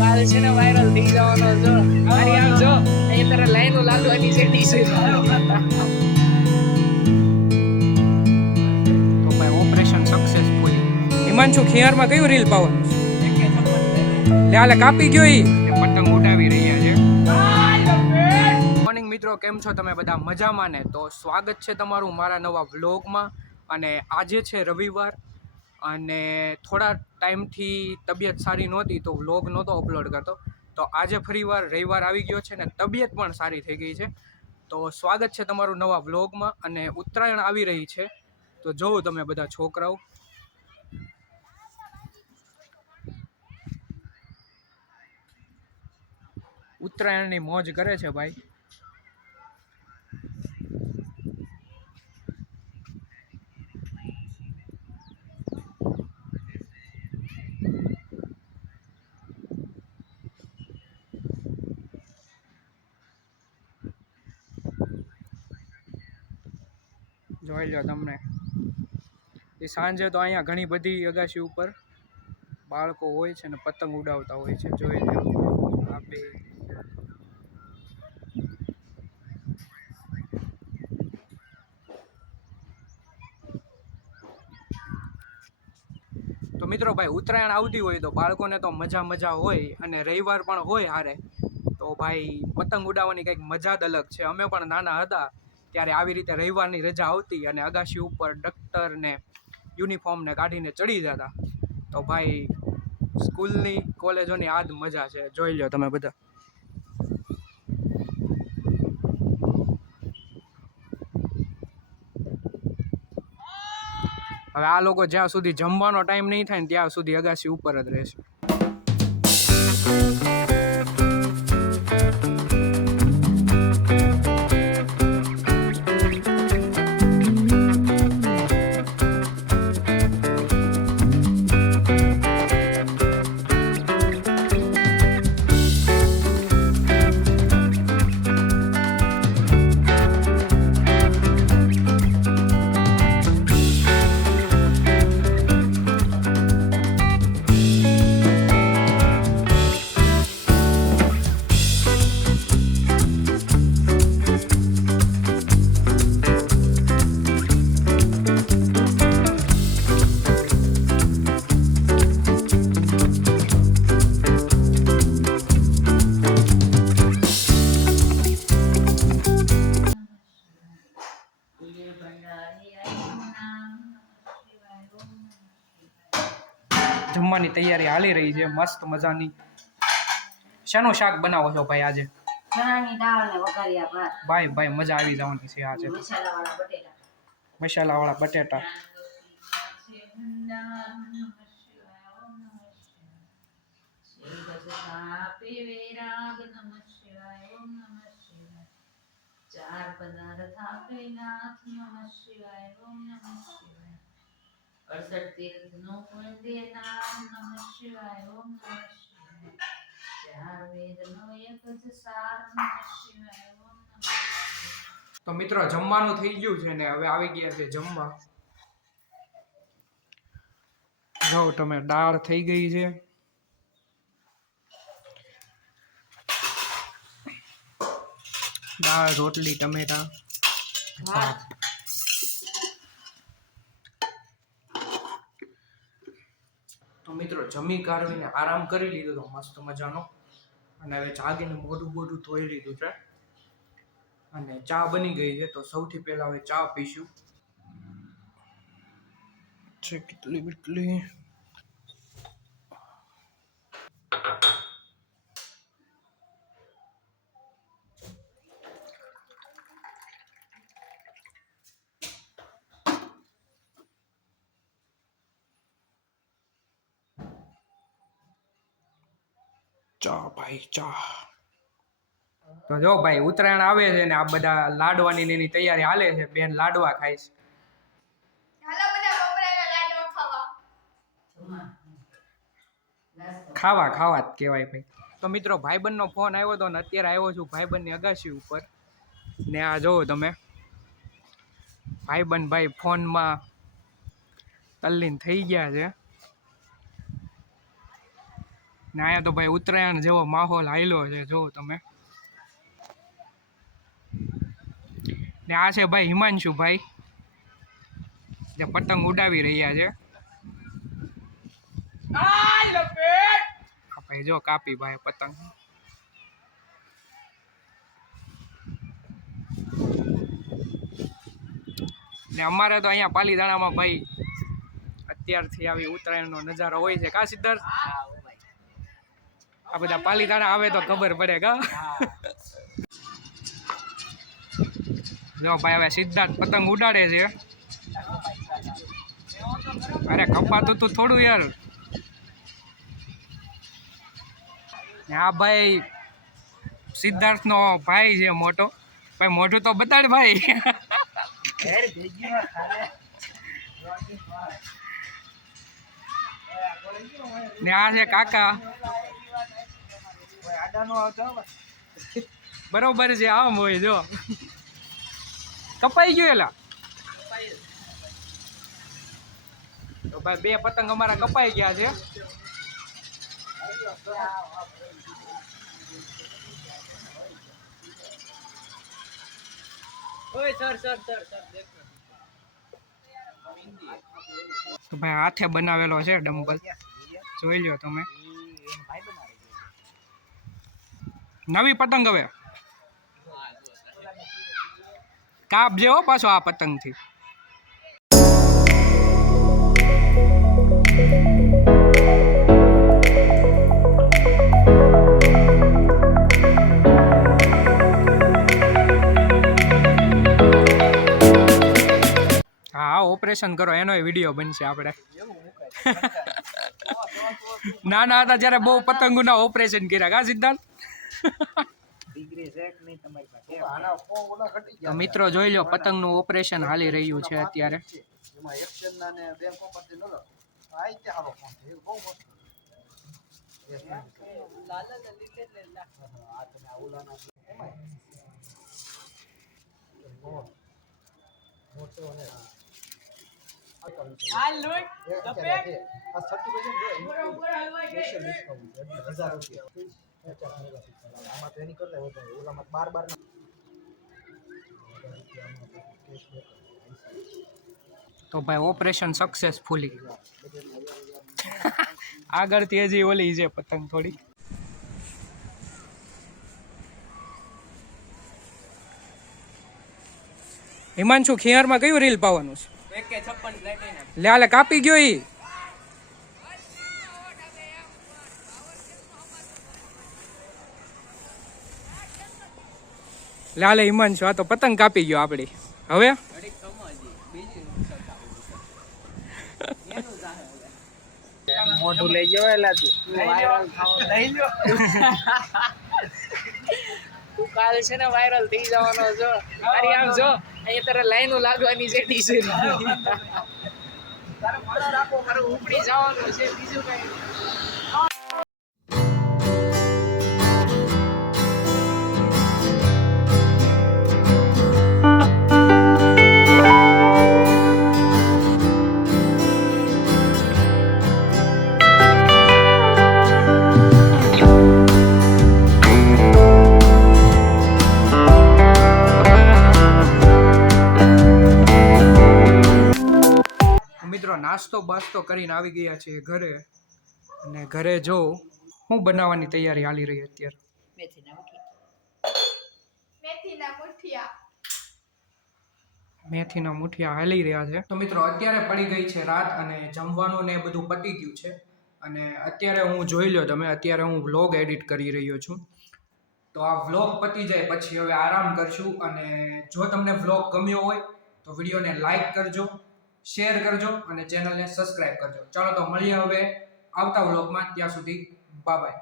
કાલ છે ને વાયરલ થઈ જવાનો જો અરે આમ જો અહીં તારે લાઈનો લાગવાની છે ટી-શર્ટ તો ભાઈ ઓપરેશન સક્સેસફુલ. હિમાંશુ ખિયારમાં કયું રીલ પાવાનું લે હાલે કાપી ગયો ઈ પતંગ ઉડાવી રહ્યા છે. મોર્નિંગ મિત્રો, કેમ છો તમે બધા? મજામાં ને? તો સ્વાગત છે તમારું મારા નવા વ્લોગમાં. અને આજે છે રવિવાર અને થોડા ટાઈમથી તબિયત સારી નહોતી તો વ્લોગ નહોતો અપલોડ કરતો. તો આજે ફરીવાર રવિવાર આવી ગયો છે ને તબિયત પણ સારી થઈ ગઈ છે. તો સ્વાગત છે તમારું નવા વ્લોગમાં. અને ઉત્તરાયણ આવી રહી છે તો જોવો તમે બધા છોકરાઓ. ઉત્તરાયણની મોજ કરે છે ભાઈ. જોઈ લો તમને એ સાંજે તો અહીંયા ઘણી બધી અગાશી ઉપર બાળકો હોય છે ને પતંગ ઉડાવતા હોય છે. જોઈ લો આપણે તો મિત્રો ભાઈ ઉત્તરાયણ આવતી હોય તો બાળકોને તો મજા હોય અને રવિવાર પણ હોય હારે તો ભાઈ પતંગ ઉડાવવાની કંઈક મજા જ અલગ છે. અમે પણ નાના હતા ત્યારે આવી રીતે રવિવારની રજા આવતી અને અગાશી ઉપર દફતર ને યુનિફોર્મને કાઢીને ચડી જતા. તો ભાઈ સ્કૂલની કોલેજોની આ જ મજા છે. જોઈ લો તમે બધા. હવે આ લોકો જ્યાં સુધી જમવાનો ટાઈમ નહીં થાય ને ત્યાં સુધી અગાશી ઉપર જ રહેશે. જમવાની તૈયારી હાલી રહી છે મસ્ત મજાની. શેનું શાક બનાવો છો ભાઈ આજે? ચણાની દાળ ને વઘારિયા ભાત. ભાઈ મજા આવી જવાની છે આજે. મસાલાવાળા બટેટા. ચાર પદાર્થ આપે નાથ નમઃ શિવાય ઓમ નમઃ શિવાય. 68 તીર્થનો પુણ્ય નામ નમઃ શિવાય ઓમ નમઃ શિવાય. ચાર વેદનો એક જ સાર નમઃ શિવાય ઓમ નમઃ શિવાય. તો મિત્રો જમવાનું થઈ ગયું છે ને હવે આવી ગયા છે જમવા. જો તમે દાળ થઈ ગઈ છે. દાળ રોટલી ટમેટા ભાત. તો મિત્રો જમી કાઢવીને આરામ કરી લીધો તો મસ્ત મજાનો. અને હવે જાગીને મોઢું ધોઈ લીધું છે અને ચા બની ગઈ છે. તો સૌથી પહેલા હવે ચા પીશું. છે કેટલી ચા ભાઈ ચા. તો જો ભાઈ ઉત્તરાયણ આવે છે ને આ બધા લાડવાની એની તૈયારી હાલે છે. બેન લાડવા ખાય છે. ખાવા જ કહેવાય ભાઈ. તો મિત્રો ભાઈબંધનો ફોન આવ્યો હતો ને અત્યારે આવ્યો છું ભાઈબંધની અગાશી ઉપર ને આ જોવો તમે ભાઈ ફોનમાં તલ્લીન થઈ ગયા છે. ને અહીંયા તો ભાઈ ઉત્તરાયણ જેવો માહોલ હાયલો છે, જો તમે. ને આ છે ભાઈ હિમાંશુ ભાઈ, જે પતંગ ઉડાવી રહ્યા છે. ભાઈ જો કાપી ભાઈ પતંગ. ને અમારે તો અહીંયા પાલીતાણામાં ભાઈ અત્યારથી આવી ઉત્તરાયણનો નજારો હોય છે કા સિદ્ધાર્થ? આ બધા પાલીતાણા આવે તો ખબર પડે કા. જો ભાઈ હવે સિદ્ધાર્થ પતંગ ઉડાડે છે. અરે કપાતું તું થોડું યાર. ને આ ભાઈ સિદ્ધાર્થનો ભાઈ છે મોટો ભાઈ, મોઢું તો બતાડ ભાઈ. ને આ છે કાકા, બરોબર છે આમ હોય. જો કપાઈ ગયો એલા તો ભાઈ 2 પતંગ અમારા કપાઈ ગયા છે. તો ભાઈ હાથે બનાવેલો છે ડમ્બલ, જોઈ લ્યો તમે. નવી પતંગ હવે કાપ જેવો પાછો આ પતંગથી. હા ઓપરેશન કરો એનો વિડીયો બનશે આપણે. નાના હતા જ્યારે બહુ પતંગોના ઓપરેશન કર્યા કા સિદ્ધાર્થ? તો મિત્રો જોઈ લો પતંગનું ઓપરેશન હાલી રહ્યું છે અત્યારે. તો ભાઈ ઓપરેશન સક્સેસફુલી. આગળથી હજી ઓલી છે પતંગ થોડી. હિમાંશુ ખિયારમાં કયું રીલ પાવાનું છે? લે આલે કાપી ગયો ઈ. લાલે હિમાંશુ આ તો પતંગ કાપી ગયો આપડી. હવે મોઢું લઈ ગયો એલા તું તું કાલ છે ને વાયરલ થઈ જવાનો છો. અરે આમ જો અહીંયા તારે લાઈનો લાગવાની છે ટીશર્ટ તારે મોઢો રાખો મારું ઉપડી જવાનું છે બીજું કઈ. નાસ્તો બાસ્તો કરીને આવી ગયા છે ઘરે, અને ઘરે જો હું બનાવવાની તૈયારી હાલી રહી અત્યારે. મેથીના મુઠિયા હાલી રહ્યા છે. તો મિત્રો અત્યારે પડી ગઈ છે રાત અને જમવાનું ને બધું પતી ગયું છે. અને અત્યારે હું જોઈ લો તમે, અત્યારે હું વ્લોગ એડિટ કરી રહ્યો છું. તો આ વ્લોગ પતી જાય પછી હવે આરામ કરશું. અને જો તમને વ્લોગ ગમ્યો હોય તો વિડીયોને લાઈક કરજો, શેર કરજો અને ચેનલને સબસ્ક્રાઇબ કરજો. ચાલો તો મળીએ હવે આવતા વ્લોગમાં. ત્યાં સુધી બાય બાય.